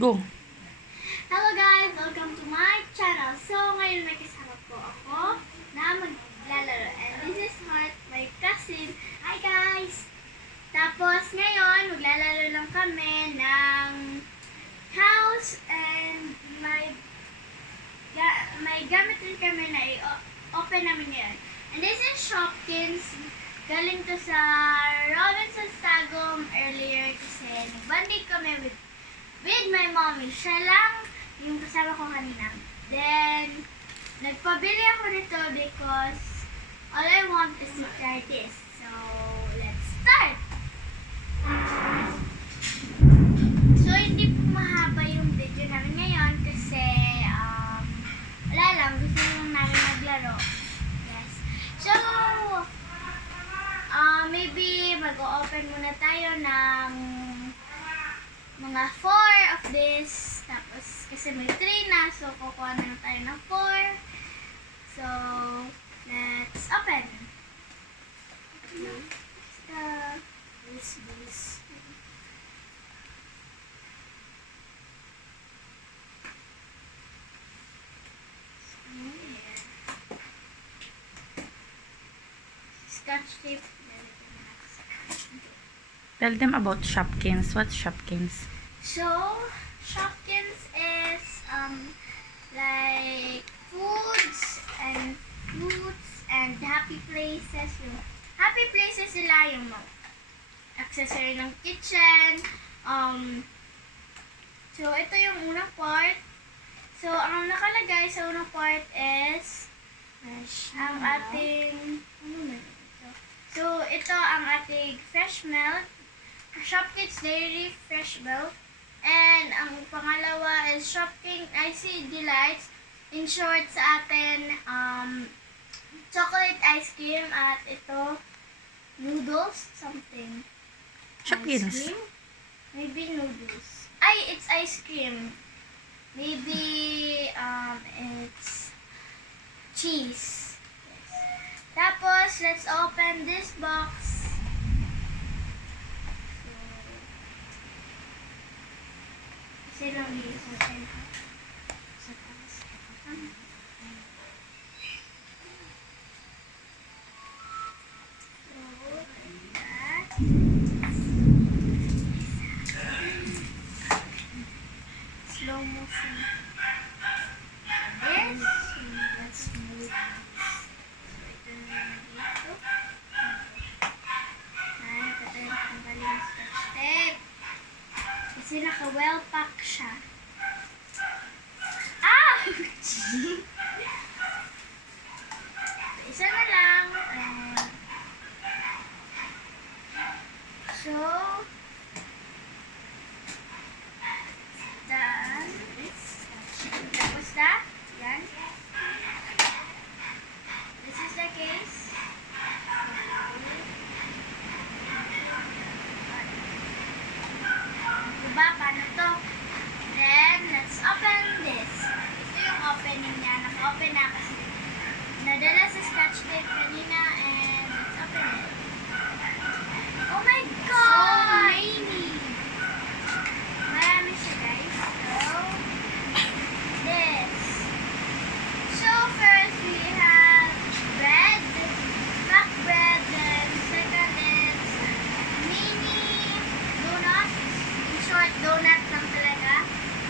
Go. Hello guys! Welcome to my channel. So, ngayon may kasama po ako na maglalaro. And this is Heart, my cousin. Hi guys! Tapos ngayon, maglalaro lang kami ng house and may gamit rin kami na i-open namin ngayon. And this is Shopkins. Galing to sa Robinson's Tagum earlier kasi nag-bonding kami with my mommy. Siya lang yung kasama ko kanina. Then, nagpabili ako nito because all I want is to try this. So, let's start! So, hindi po mahaba yung video namin ngayon kasi wala lang, gusto lang namin maglaro. Yes. So, maybe mag-o-open muna tayo ng mga 4 of this. Tapos, kasi may 3 na. So, kukuha na tayo ng 4. So, let's open. This. Scotch tape. Tell them about Shopkins. What's Shopkins? So, Shopkins is like foods and fruits and happy places. Yung happy places sila yung accessory ng kitchen. So, ito yung unang part. So, ang nakalagay sa unang part is ang ating So, ito ang ating fresh milk. Shopkins Dairy Fresh Milk. And ang pangalawa is Shopkins Icy Delights. In short, sa atin, chocolate ice cream. At ito, noodles, something. Shopkins. Ice cream? Maybe noodles. Ay, it's ice cream. Maybe, it's cheese. Yes. Tapos, let's open this box. Kasi lang i-open ko. Sa taas. So, like that. Slow motion. This. Let's move. So, ito na dito. Ay, patay. Ang galing ng scotch tape. Kasi naka-well pack siya. Ouch! Isa na lang. So, done. Tapos na. Yan. This is the case. Diba? Paano to? Then, let's open this. Ito yung opening niya. Naka-open na kasi nadala sa scotch tape kanina and let's open it. Oh my God! So many! Marami siya, guys. So, this. So, first we have bread. Black bread. Then, second is mini donuts. In short, donut lang talaga.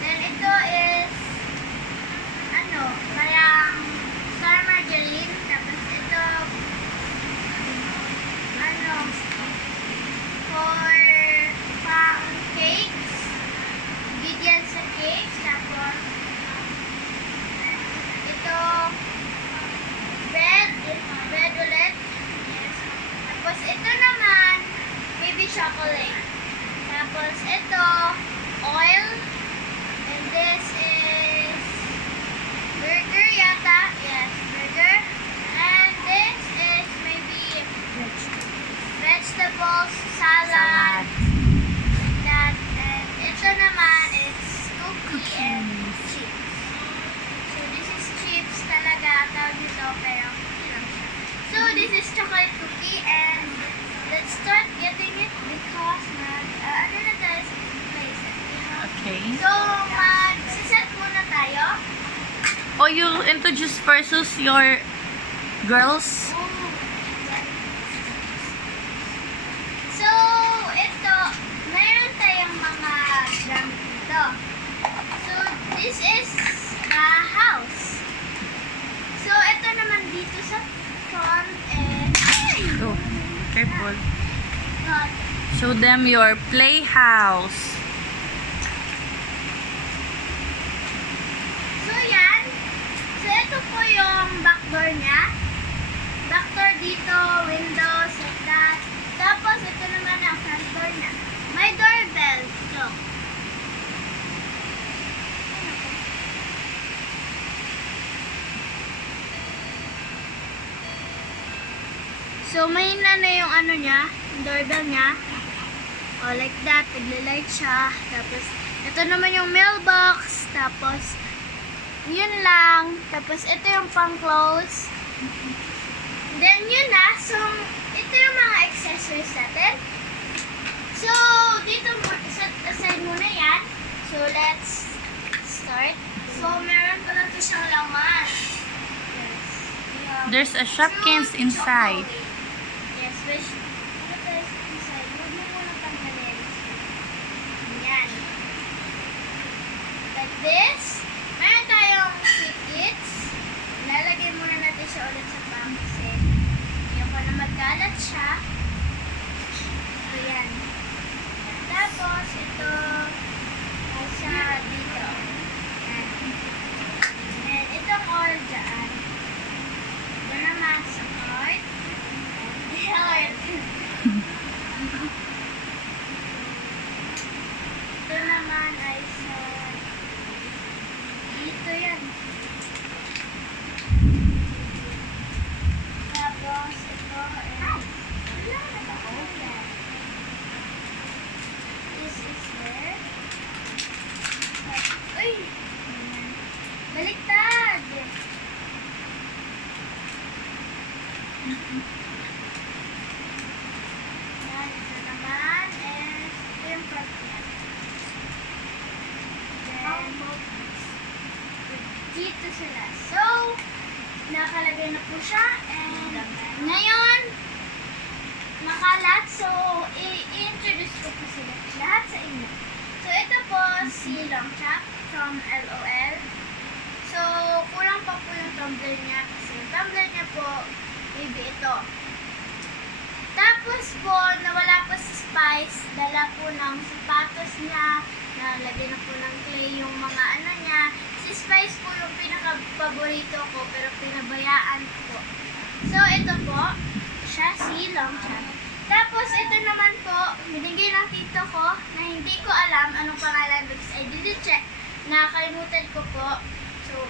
Then, ito is parang star margarine. Tapos, ito for pang cakes. Bigyan sa cakes. Tapos, ito bread ulit. Yes. Tapos, ito naman baby chocolate. Tapos, ito oil. And this is burger yata. Yes, burger. And this is maybe vegetables, salad. That. And ito naman is cookie and chips. So, this is chips talaga. Tawag nito, pero cookie lang siya. So, this is chocolate cookie and let's start getting it because Okay. So, mag-set muna tayo. Oh, you introduce versus your girls? So, ito, mayroon tayong mga gamit dito. So, this is the house. So, ito naman dito sa front and... Oh, careful. God. Show them your playhouse. So, yan. So, ito po yung back door niya. Back door dito, windows, like that. Tapos, ito naman ang front door niya. May doorbell. Look. So, may na yung ano niya, yung doorbell niya. O, like that. Nagla-light siya. Tapos, ito naman yung mailbox. Tapos, yun lang. Tapos, ito yung pang-close. Then, yun na. So, ito yung mga accessories natin. So, dito, aside muna yan. So, let's start. So, meron pa lang ito siyang laman. Yes. There's a Shopkins inside. Yes, which, ano tayo inside? Huwag mo muna tanggalin. Yan. Like this. Meron tayong tickets. Lalagay muna natin siya ulit sa bag kasi ayoko na magkalat siya. So, yan. Tapos, ito ay siya dito. Yan. And itong all dyan. Ito naman sa card. Card. Ito naman ay sa dito yan. Tapos, ito is this is there. Uy! Baliktad! Yan, ito naman is ito yung front niya. Then, dito sila. So, nakalagay na po siya. And ngayon, makalat. So, i-introduce ko po sila lahat sa inyo. So, ito po si Longchap from LOL. So, kulang pa po yung tumbler niya kasi yung tumbler niya po, maybe ito. Tapos po, nawala po si Spice. Dala po ng sapatos niya. Nalagay na po ng clay yung mga ano niya. Si Spice po yung pinaka-paborito ko pero pinabayaan ko po. So, ito po, siya si Longchat. Tapos, ito naman po, binigay ng tito ko na hindi ko alam anong pangalan because I didn't check. Nakalimutan ko po. So,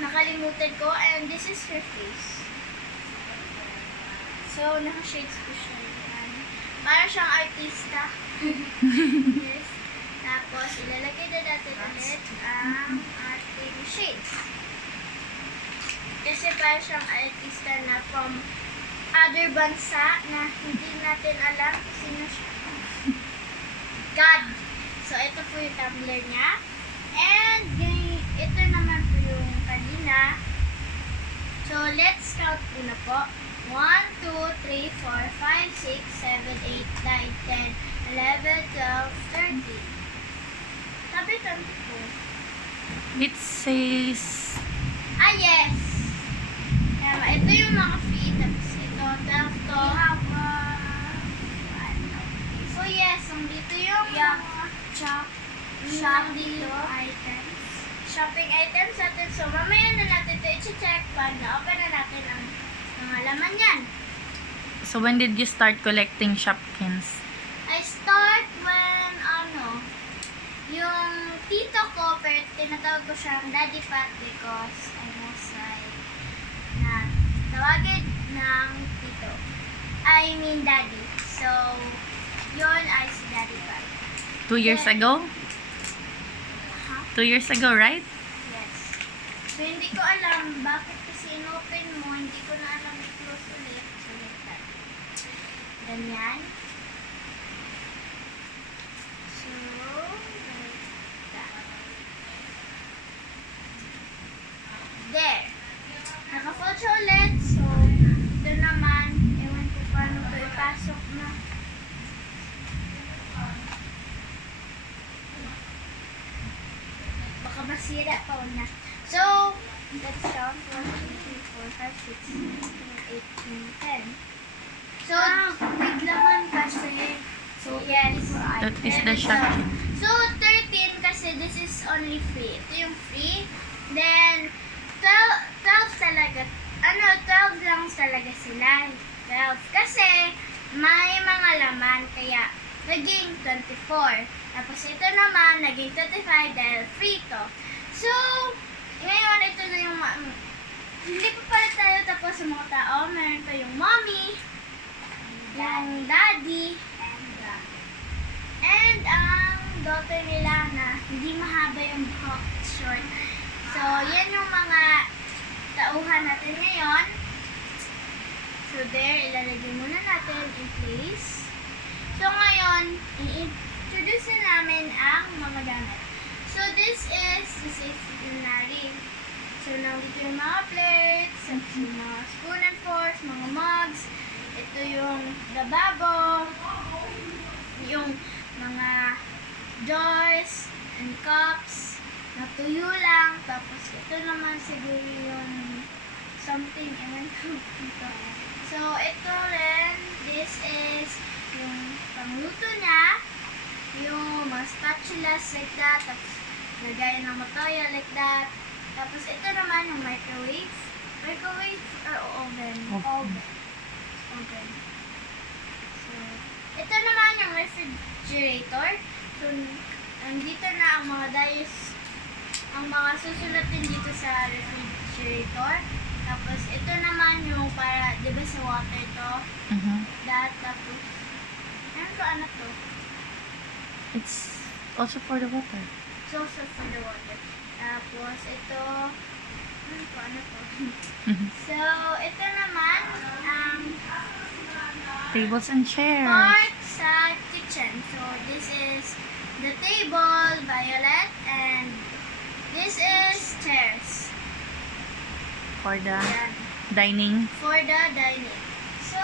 nakalimutan ko and this is her face. So, naka-shades ko siya. Yan. Para siyang artista. Yes. Tapos, ilalagay na natin ulit ang ating shades. Kasi para siyang artista na from other bansa na hindi natin alam kung sino siya. God! So, ito po yung tumbler niya. And, ito naman po yung kanina. So, let's count muna po. 1, 2, 3, 4, 5, 6, 7, 8, 9, 10, 11, 12, 13. Sabi 24. It says... Ah, yes! Tama. Ito yung mga feet. Tapos ito, 12 to. So, yes. Dito yung shopping items. Shopping items natin. So, mamaya na natin ito i-check pag na-open na natin ang mga laman yan. So, when did you start collecting Shopkins? I start when, yung tito ko, pero tinatawag ko siyang Daddy Pat because I was like, na tawagin ng tito. I mean Daddy. So, yun ay si Daddy Pat. 2 years ago? 2 years ago, right? Yes. So, hindi ko alam bakit kasi in-open mo, hindi ko na alam i-close ulit. So, like that. Ganyan. So, masira pa una. So, let's count. 1, 2, 3, 4, 5, 6, 7, 8, 9, 10. So, with laman kasi. So, yes. That is the shot. So, 13 kasi this is only free. Ito yung free. Then, 12 talaga. 12 lang talaga sila. 12. Kasi, may mga laman. Kaya, naging 24. Tapos, ito naman, naging 25 dahil free to. So, ngayon, ito na yung hindi pa pala tayo tapos sa mga tao. Meron pa yung mommy, yung daddy, and ang daughter nila na hindi mahaba yung buhok, short. So, yan yung mga tauhan natin ngayon. So, there, ilalagay muna natin in place. So, ngayon, i-introduce na namin ang mga gamit. So, this is culinary. So, nandito yung mga plates, yung mga spoon and forks, mga mugs. Ito yung lababo, yung mga jars and cups na tuyo lang. Tapos, ito naman siguro yung something, ewan ko dito. So, ito rin, this is yung pangluto niya, yung mga spatulas like that, tapos lagay ng matoya like that. Tapos ito naman yung microwave. Microwave or oven? Oven. So, ito naman yung refrigerator. So, nandito na ang mga ang mga susulatin dito sa refrigerator. Tapos, ito naman yung para, di ba sa water to? That, tapos, ano to? It's also for the water. So for the water. Tapos, ito, ano to? So, ito naman, Tables and chairs. part sa kitchen. So, this is the table, violet, and this is chairs. For the Yan. dining. For the dining. So,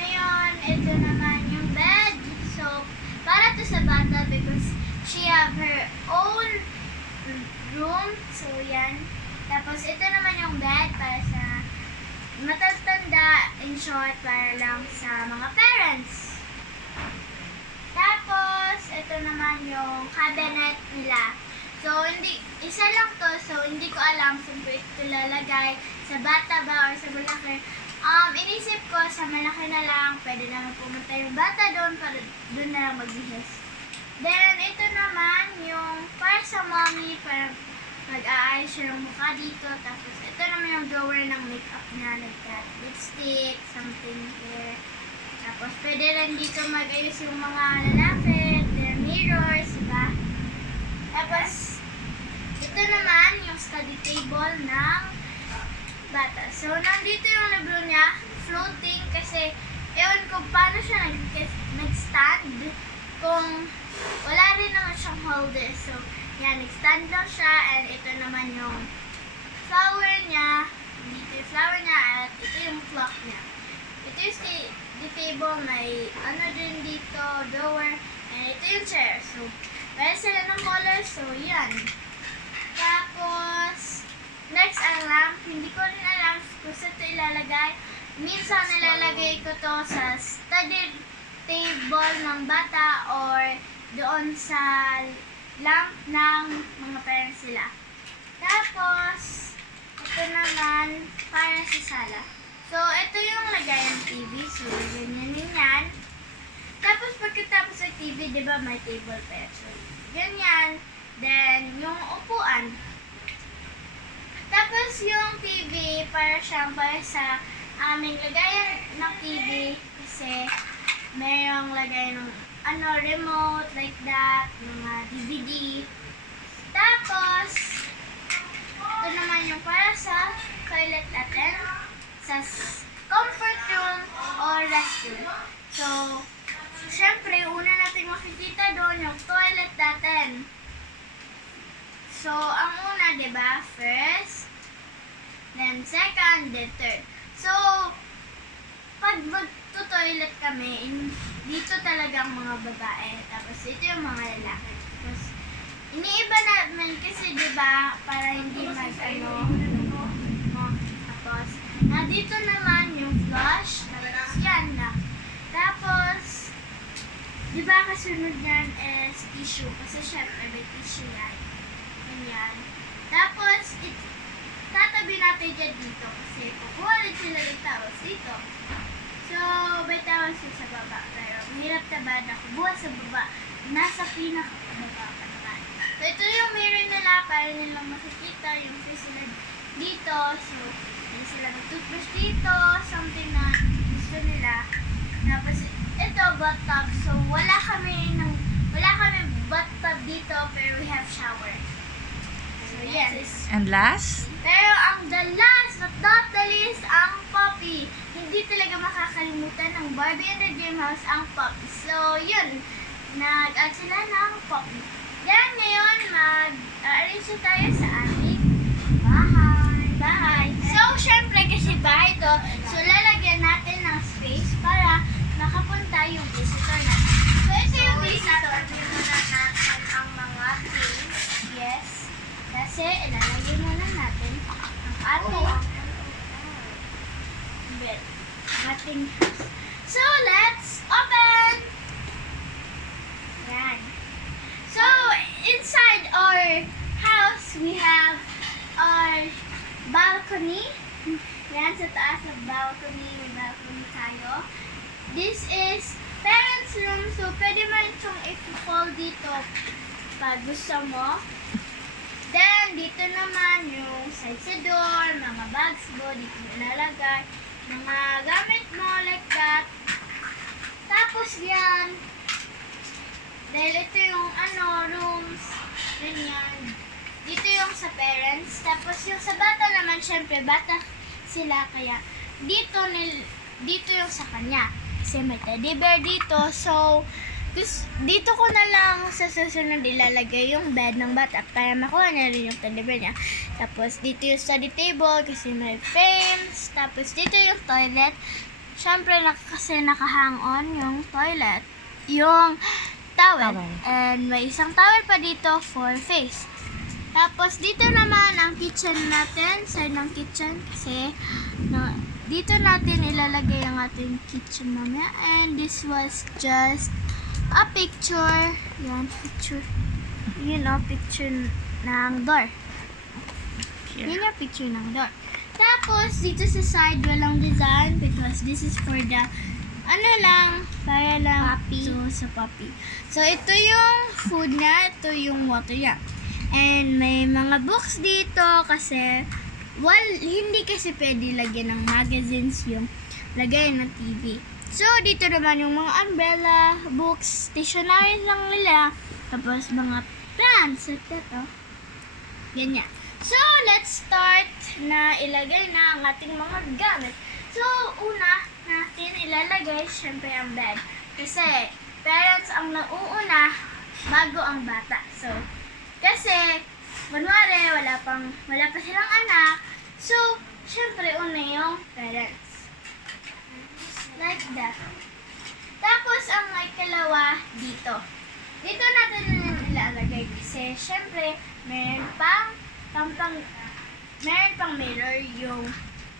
ngayon, ito naman yung bed. So, para to sa bata because she have her own room. So, yan. Tapos, ito naman yung bed para sa matatanda, in short, para lang sa mga parents. Tapos, ito naman yung cabinet nila. So, isa lang to, so hindi ko alam saan ko ito lalagay, sa bata ba or sa malaki. Inisip ko sa malaki na lang, pwede naman pumunta yung bata doon para doon na lang magbihis. Then, ito naman yung para sa mommy, para mag-aayos siya ng mukha dito. Tapos, ito naman yung drawer ng makeup niya, like that. Lipstick, something here. Tapos, pwede rin dito mag-ayos yung mga lalapit, their mirrors, diba? Tapos, ito naman yung study table ng bata. So, nandito yung libro niya, floating, kasi ewan ko paano siya nag-stand kung wala rin naman siyang holder. So, yan, nag-stand lang siya, and ito naman yung flower niya. Dito yung flower niya, at ito yung clock niya. Ito yung the table, may ano din dito, drawer, and ito yung chair. So, pwede sila ng color, so yan. Tapos, next ang lamp. Hindi ko rin alam kung saan ito ilalagay. Minsan nilalagay ko to sa study table ng bata or doon sa lamp ng mga parents sila. Tapos, ito naman para sa sala. So, ito yung lagay ng TV. So, ganyan yan. Tapos, pagkatapos ng TV, di ba may table pa. So, ganyan. Then, yung upuan. Tapos, yung TV, para siyang para sa aming lagayan ng TV. Kasi, mayroong lagay ng remote, like that, mga DVD. Tapos, ito naman yung para sa toilet natin. Sa comfort room or restroom. So, syempre, una natin makikita doon yung toilet natin. So, ang una, diba? First, then second, then third. So, pag mag-toilet kami, dito talaga ang mga babae. Tapos, ito yung mga lalaki. Tapos, iniiba namin kasi diba, para hindi tapos, dito naman yung flush. Yan na. Tapos, diba kasunod yan is tissue. Kasi syempre may tissue yan. Ganyan. Tapos, tatabi natin dyan dito. Kasi kukuha rin sila ng tawas dito. So, may tawas yun sa baba. Pero mahirap taban na kubuha sa baba. Nasa pinakababa pa naman. So, ito yung mirror nila para nilang makikita yung face nila dito. So, hindi sila mag-toothbrush dito. Something na gusto nila. Tapos, ito, bathtub. So, wala kami bathtub dito, pero we have shower. So, yes. And last? Pero ang the last but not the least, ang puppy. Hindi talaga makakalimutan ng Barbie and the Dream House ang puppy. So, yun. Nag-add sila ng puppy. Then, ngayon, mag-arrange tayo sa aming bahay. So, syempre, kasi bahay to, so lalagyan natin ng space para makapunta yung visitor natin. So, ito yung visitor. Muna natin ang mga things. Yes. Kasi, ilalagay muna natin ang ating house. So, let's open! Yan. So, inside our house, we have our balcony. Yan, sa taas ng balcony, may balcony tayo. This is parents' room, so pwede mo rin itong i-fold dito pag gusto mo. Then, dito naman yung side sa door, mga bags mo, dito mo ilalagay, mga gamit mo, like that. Tapos yan, dahil ito yung rooms, ganyan. Dito yung sa parents, tapos yung sa bata naman, syempre, bata sila, kaya dito yung sa kanya. Kasi may teddy bear dito, so, dito ko na lang sa susunod ilalagay yung bed ng bata para makuha na rin yung teddy bear niya. Tapos dito yung study table kasi may frames. Tapos dito yung toilet. Syempre kasi nakahang on yung toilet. Yung towel. And may isang towel pa dito for face. Tapos dito naman ang kitchen natin. Side ng kitchen kasi dito natin ilalagay ang ating kitchen mamaya. And this was just a picture. Yan, picture. Yun picture ng door. Yun yung picture ng door. Tapos, dito sa side, walang design because this is for the, para lang puppy. Sa puppy. So, ito yung food niya, ito yung water niya. And may mga books dito kasi, hindi kasi pwede lagyan ng magazines yung lagay ng TV. So, dito naman yung mga umbrella, books, stationery lang nila. Tapos, mga plants. Ito. Ganyan. So, let's start na ilagay na ang ating mga gamit. So, una natin ilalagay, syempre, ang bed. Kasi, parents ang nauuna bago ang bata. So, kasi, kunwari, wala pa silang anak. So, syempre, una yung parents. Like that. Tapos, ang ikalawa, dito. Dito natin ilalagay kasi, syempre, meron pang mirror yung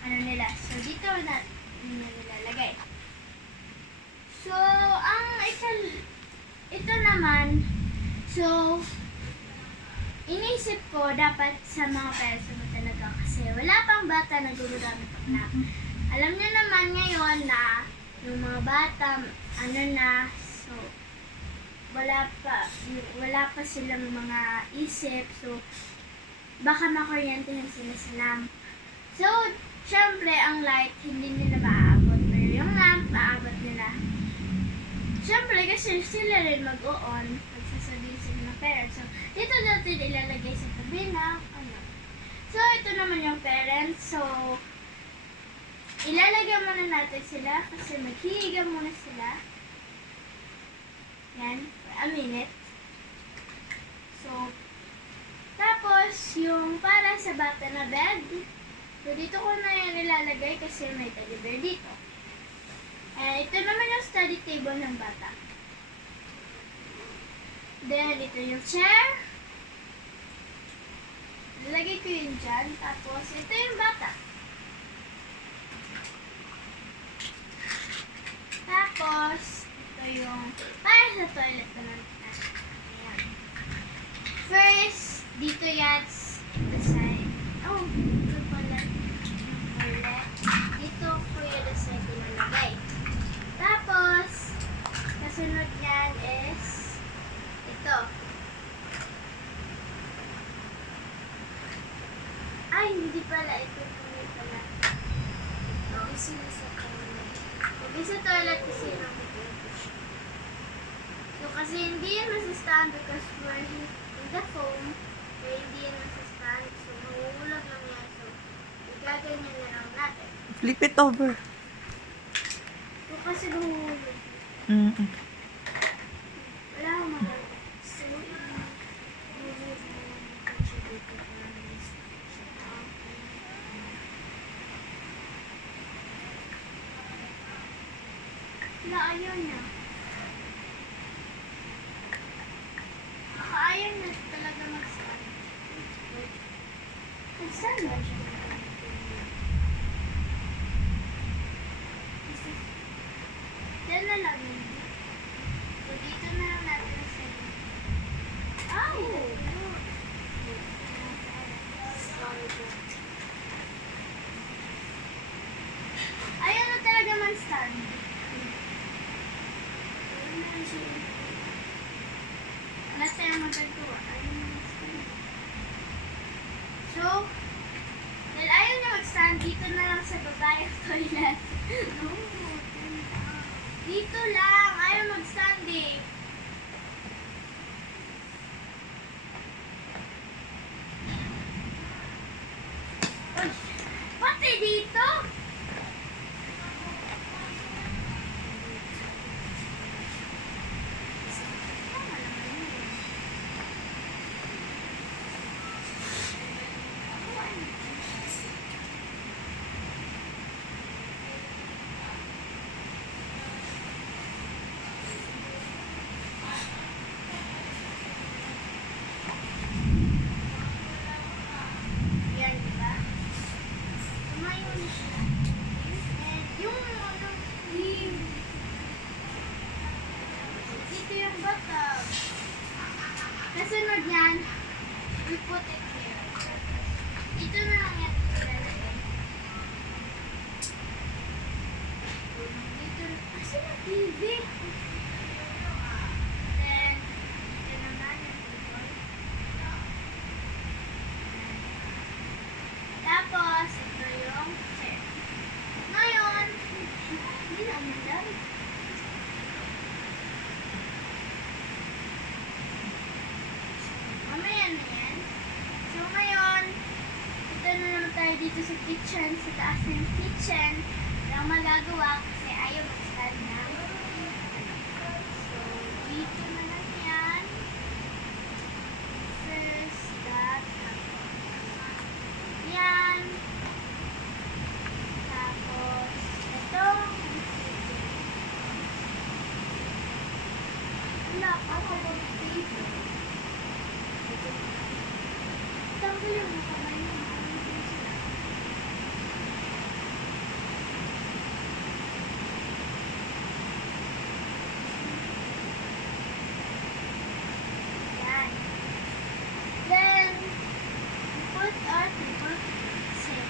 nila. So, dito natin ilalagay. So, ito naman, so, inisip ko dapat sa mga parents mo talaga kasi wala pang bata na gumagamit na. Alam niyo naman ngayon na yung mga bata, so, wala pa silang mga isip, so, baka makoryentehan sila sa lamp. So, syempre, ang light, hindi nila maaabot. Pero yung lamp, maaabot nila. Syempre, kasi sila rin mag-o-on, magsasabihin sila ng parents. So, dito natin ilalagay sa tabi na, So, ito naman yung parents. So, ilalagay muna natin sila kasi maghihiga muna sila. Yan, a minute. So, tapos, yung para sa bata na bed, so dito ko na yan ilalagay kasi may teddy bear dito. Ito naman yung study table ng bata. Then, ito yung chair. Ilagay ko yun dyan. Tapos, ito yung bata. Tapos, ito yung para sa toilet naman natin. Ayan. First, dito yan the side. Oh, ito pala yung toilet. Dito ko yung the side ko nalagay. Tapos, kasunod yan is ito. Ay, hindi pala. Ito pala. Ito. Hindi sa toilet kasi yung so, kasi hindi yan nasa-stand because we're in the phone. Kaya hindi yan nasa-stand. So, mahuhulag lang yan. So, igaganyan na lang natin. Flip it over. So, kasi mahuhulog. Mm-mm. Wala akong magagawa. So, mahuhulog na lang natin siya dito. Wala, ayaw na. Baka ayaw na talaga mag-stand. Mag-stand ba siya? Diyan na lang yun. So, dito na lang natin sa ay! Ayaw na talaga mag-stand. Wala tayong magagawa. Ayaw na mag-stand. So, dahil ayaw na mag-stand, dito na lang sa babae toilet. No, dito lang. Ayaw mag-stand eh. Uy, pati dito? Yan, diba? Tumayo na siya. And yung ano, dito yung bathtub. Kasunod yan, we put it here. Dito na lang yan ilalagay. Dito, asan yung TV? Then, dito naman yung table. Tapos, ito yung chair. Ngayon, hindi na umandar. Mamaya na yan. So, ngayon, ito na naman tayo dito sa kitchen, sa taas ng kitchen. Walang magagawa kasi ayaw mag-stand na. So, dito na lang yan. First, that. Yan. Tapos, ito. Wala pa ako mag-table. Tanggal yung kamay mo. Yan. Then, we put our table sink.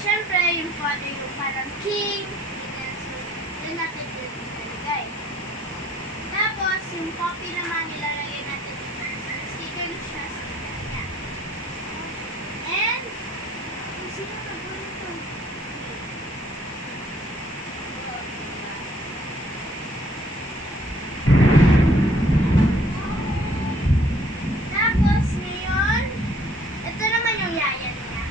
Siyempre, yung father yung parang king. Ganyan. So, yun natin dito ilalagay. Tapos, yung coffee naman ilalagay natin dito. So, sticker na siya sa kanya. And, kung sino na ba ito? Tapos, ngayon, ito naman yung yaya niya.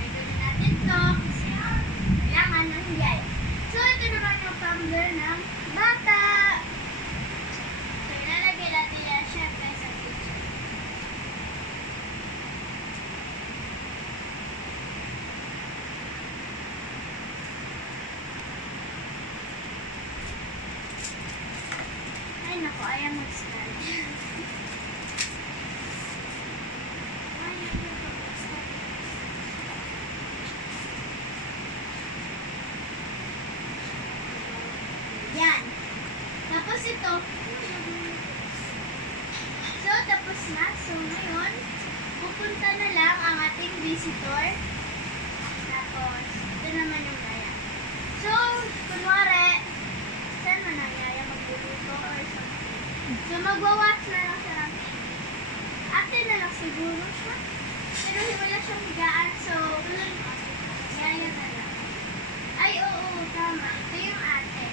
Gagawin natin to kasi kailangan ng yaya. So, ito naman yung tumbler ng bata. So, ilalagay natin yan syempre sa kitchen. Ay, naku, ayaw mag-stand. So, ngayon, pupunta na lang ang ating visitor. Tapos, ito naman yung yaya. So, kunwari, saan man ang yaya magluluto or something. So, magwa-watch na lang siya ng TV. Ate na lang siguro siya. Pero wala siyang higaan, so, yaya na lang. Ay, oo, tama. Ito yung ate.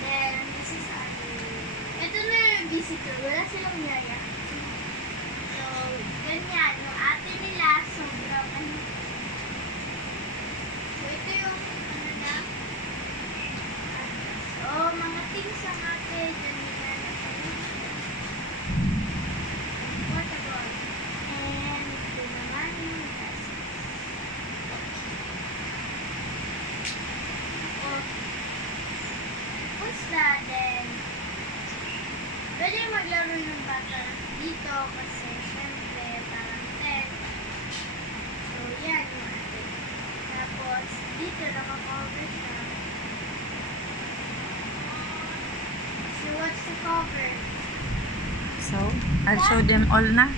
Then, this is ate. Ito na yung visitor. Wala silang yaya. So, ganyan. Yung ate nila, sobrang ano. So, ito yung ano na. So, mga things ang ate. Ganyan na portable. And, ito naman yung glasses. Oh, what's that then? Pwede maglaro ng bata dito kasi syempre parang tech. So, yan yung atin. Tapos, dito nakakover siya. So, what's the cover? So, I'll show them all na.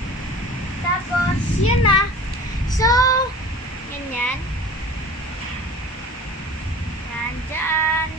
Tapos, yun na. So, ganyan. Yan, dyan.